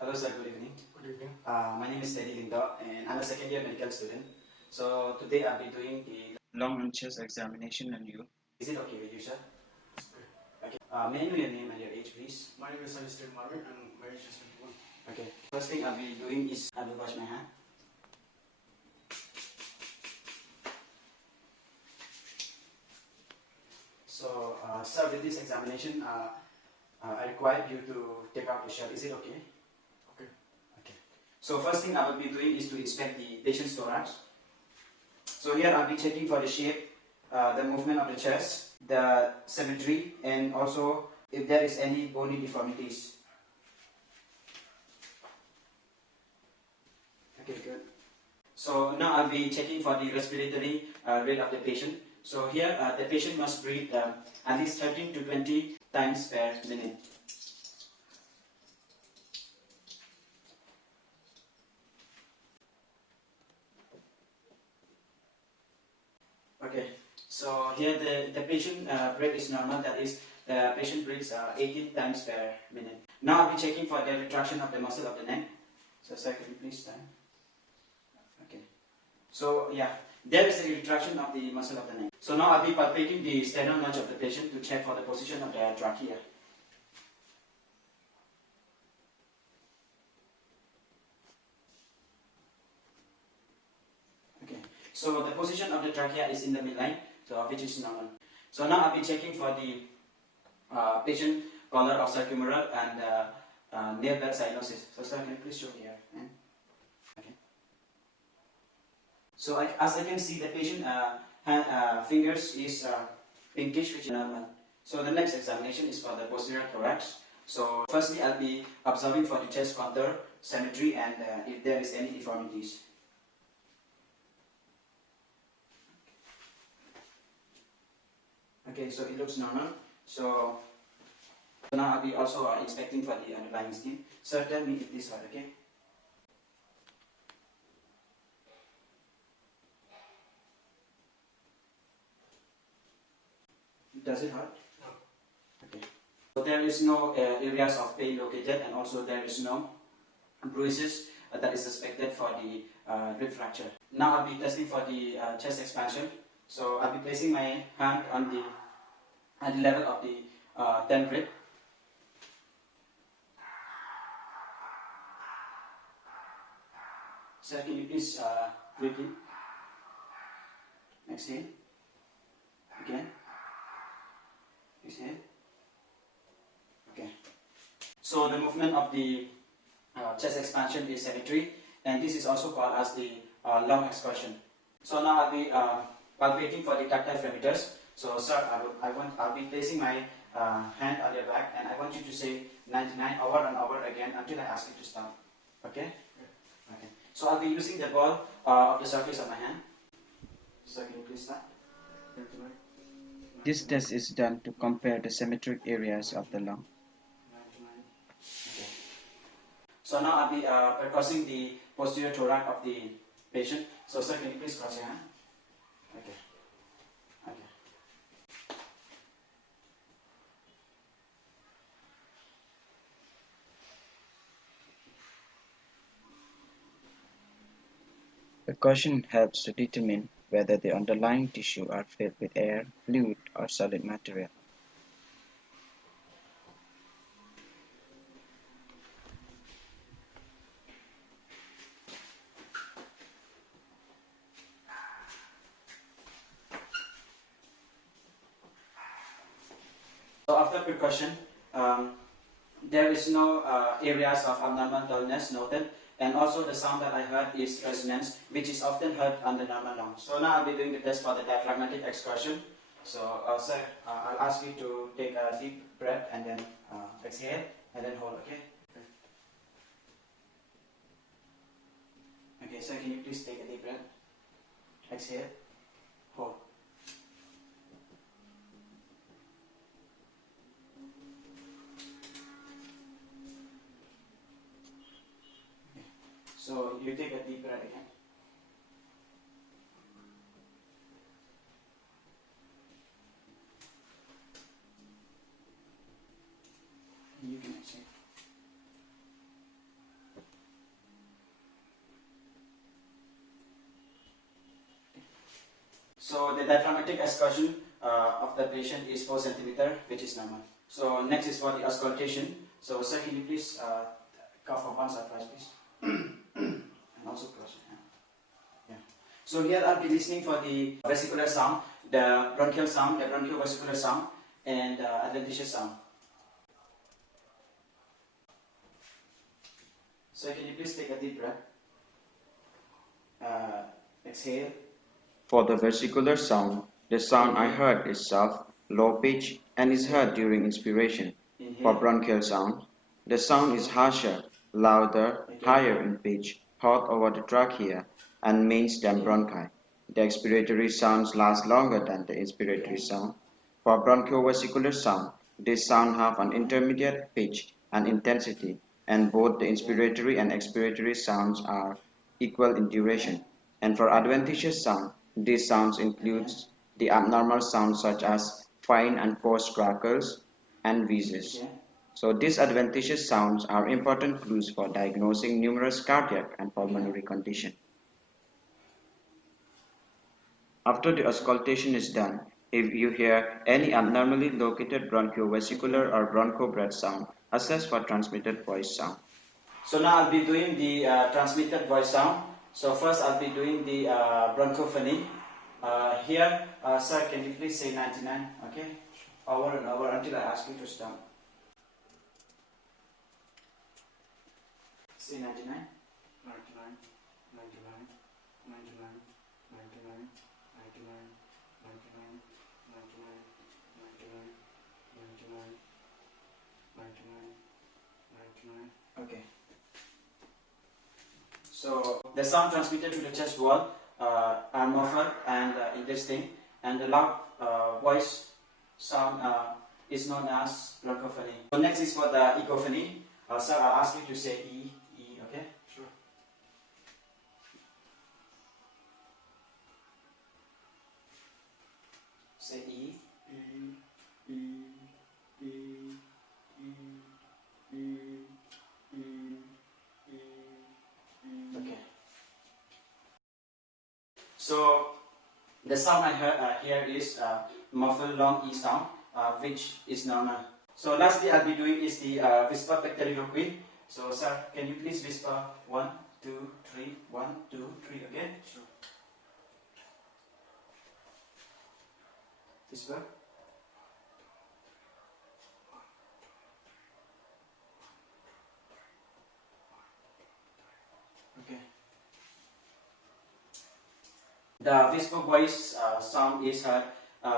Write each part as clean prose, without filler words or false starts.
Hello sir, good evening. Good evening. My name is Lyngdoh and I'm a second year medical student. So today I'll be doing the long and chest examination on you. Is it okay with you sir? Okay. May I know your name and your age please? My name is Marvin and my age is 21. Okay. First thing I'll be doing is I will wash my hand. So sir, with this examination I require you to take out the shirt. Is it okay? Okay. Okay. So first thing I will be doing is to inspect the patient's thorax. So here I'll be checking for the shape, the movement of the chest, the symmetry, and also if there is any bony deformities. Okay, good. So now I'll be checking for the respiratory rate of the patient. So here the patient must breathe at least 13 to 20 times per minute. Okay, so here the patient rate is normal, that is the patient breathes 18 times per minute. Now I'll be checking for the retraction of the muscle of the neck. So sir, can you please stand? Okay. So yeah, there is a retraction of the muscle of the neck. So now I'll be palpating the sternal notch of the patient to check for the position of the trachea. Okay. So the position of the trachea is in the midline, so which is normal. So now I'll be checking for the patient color of circumferal and near bed cyanosis. So sir, can you please show here? Okay. So as I can see, the patient fingers is pinkish, which is normal. So the next examination is for the posterior thorax. So firstly, I'll be observing for the chest contour, symmetry, and if there is any deformities. Okay, so it looks normal. So now I'll be also inspecting for the underlying skin. Sir, tell me if this hurt, okay? Does it hurt? No. Okay. So there is no areas of pain located, and also there is no bruises that is suspected for the rib fracture. Now I'll be testing for the chest expansion. So I'll be placing my hand on at the level of the 10 rib. Sir, can you please breathe in? Exhale. Again. Exhale. Okay. So the movement of the chest expansion is symmetry, and this is also called as the lung excursion. So now I'll be palpating for the tactile parameters. So sir, I'll be placing my hand on your back, and I want you to say 99 over and over again until I ask you to stop. Okay? Okay. So I'll be using the ball of the surface of my hand. So can you please start? This test is done to compare the symmetric areas of the lung. Okay. So now I'll be percussing the posterior thorax of the patient. So sir, can you please cross your hand? Okay. Okay. Percussion helps to determine whether the underlying tissue are filled with air, fluid, or solid material. So after percussion, there is no areas of abnormal dullness noted, and also the sound that I heard is resonance, which is often heard on the normal lung. So now I'll be doing the test for the diaphragmatic excursion. So sir, I'll ask you to take a deep breath and then exhale and then hold, okay? Okay, sir, can you please take a deep breath? Exhale, hold. So you take a deep breath again. You can exhale. So the diaphragmatic excursion of the patient is 4 centimeter, which is normal. So next is for the auscultation. So sir, can you please cough for once or twice, please? And also close your hand. Yeah. So here I'll be listening for the vesicular sound, the bronchial sound, the bronchiovascular sound, and adventitious sound. So can you please take a deep breath? Exhale. For the vesicular sound, the sound I heard is soft, low pitch, and is heard during inspiration. For Inhale. bronchial sound, the sound is harsher, louder, higher in pitch, hot over the trachea, and main stem bronchi. The expiratory sounds last longer than the inspiratory sound. For bronchiovascular sound, this sound have an intermediate pitch and intensity, and both the inspiratory and expiratory sounds are equal in duration. And for adventitious sound, these sounds includes the abnormal sounds such as fine and coarse crackles and wheezes. So these adventitious sounds are important clues for diagnosing numerous cardiac and pulmonary conditions. After the auscultation is done, if you hear any abnormally located bronchiovascular or bronchobreath sound, assess for transmitted voice sound. So now I'll be doing the transmitted voice sound. So first I'll be doing the bronchophony. Here, sir, can you please say 99? Okay, over and over until I ask you to stop. Say 99. 99, 99, 99, 99, 99, 99, 99, 99, 99, 99, 99. Okay. So the sound transmitted to the chest wall are muffled and intestine, and the loud voice sound is known as bronchophony. So next is for the echophony. Sir, I'll ask you to say E, okay? Sure. Say E. E, E, E, E, E, E, E, E. Okay. So the sound I heard here is muffled long E sound, which is normal. So lastly, I'll be doing is the whisper pectoriloquy. So sir, can you please whisper 1, 2, 3, 1, 2, 3 again? Sure. Whisper. Okay. The whisper voice sound is heard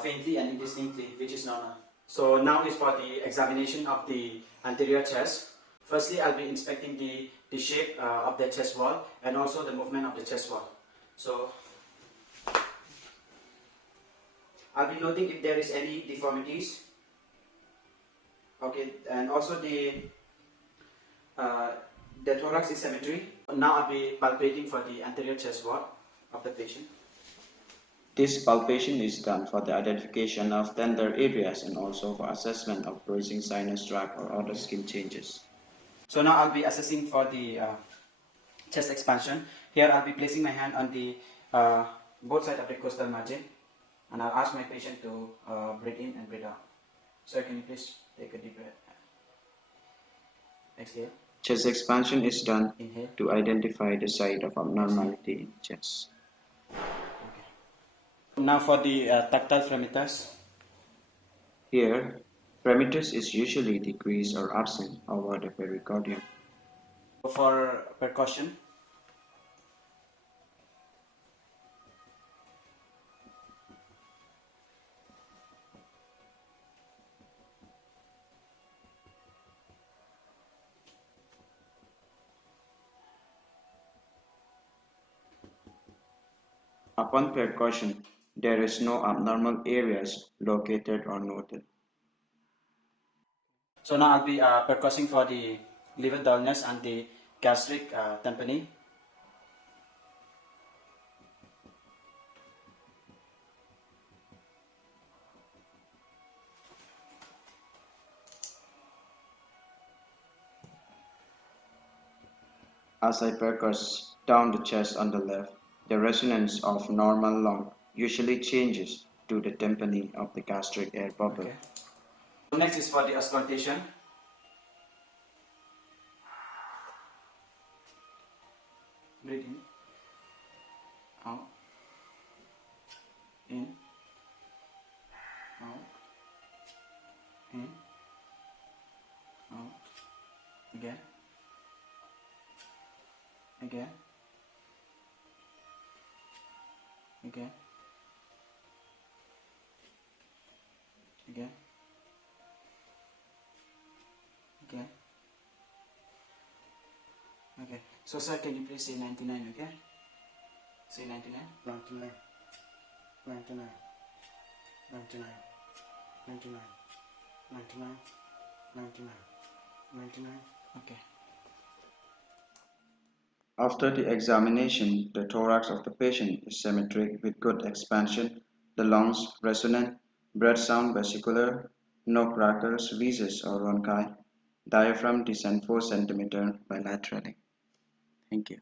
faintly and indistinctly, which is normal. So now is for the examination of the anterior chest. Firstly, I'll be inspecting the shape of the chest wall and also the movement of the chest wall. So I'll be noting if there is any deformities. Okay, and also the thorax is symmetry. Now I'll be palpating for the anterior chest wall of the patient. This palpation is done for the identification of tender areas and also for assessment of bruising sinus tract or other skin changes. So now I'll be assessing for the chest expansion. Here I'll be placing my hand on the both sides of the costal margin, and I'll ask my patient to breathe in and breathe out. Sir, can you please take a deep breath? Exhale. Chest expansion is done Inhale. to identify the site of abnormality in chest. Now for the tactile fremmeters. Here, fremmitus is usually decreased or absent over the pericardium. For percussion. Upon percussion, there is no abnormal areas located or noted. So now I'll be percussing for the liver dullness and the gastric tympani. As I percuss down the chest on the left, the resonance of normal lung usually changes to the dampening of the gastric air bubble. Okay. So next is for the auscultation. Breathe in, out, in, out, in, out, again, again, again, again, again. Okay. So sir, can you please say 99? Okay. Say 99. 99, 99, 99, 99, 99, 99, 99. Okay. After the examination, the thorax of the patient is symmetric with good expansion, the lungs resonant, breath sound vesicular, no crackles, wheezes or rhonchi, diaphragm descend 4 cm bilaterally. Thank you.